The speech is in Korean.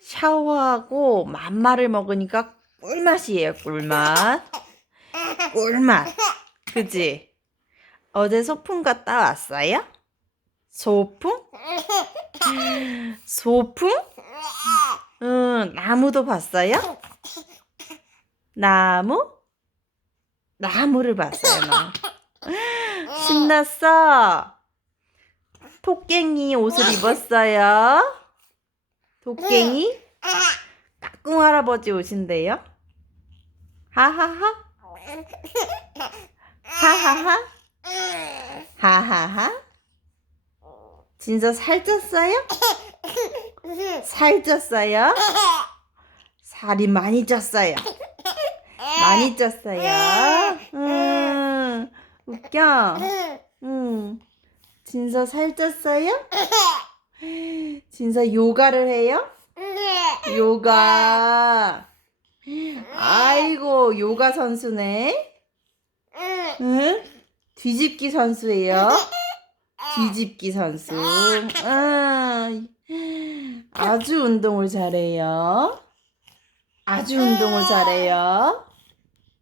샤워하고 맘마를 먹으니까 꿀맛이에요, 꿀맛. 꿀맛. 그지? 어제 소풍 갔다 왔어요? 소풍? 소풍? 응, 나무도 봤어요? 나무? 나무를 봤어요, 나. 신났어. 토깽이 옷을 입었어요. 토깽이? 까꿍 할아버지 옷인데요. 하하하. 하하하. 하하하. 진짜 살쪘어요? 살쪘어요? 살이 많이 쪘어요. 많이 쪘어요. 음, 웃겨. 음, 진서 살쪘어요? 진서 요가를 해요? 요가. 아이고, 요가 선수네. 응? 뒤집기 선수예요. 뒤집기 선수. 아, 아주 운동을 잘해요. 아주 운동을 잘해요.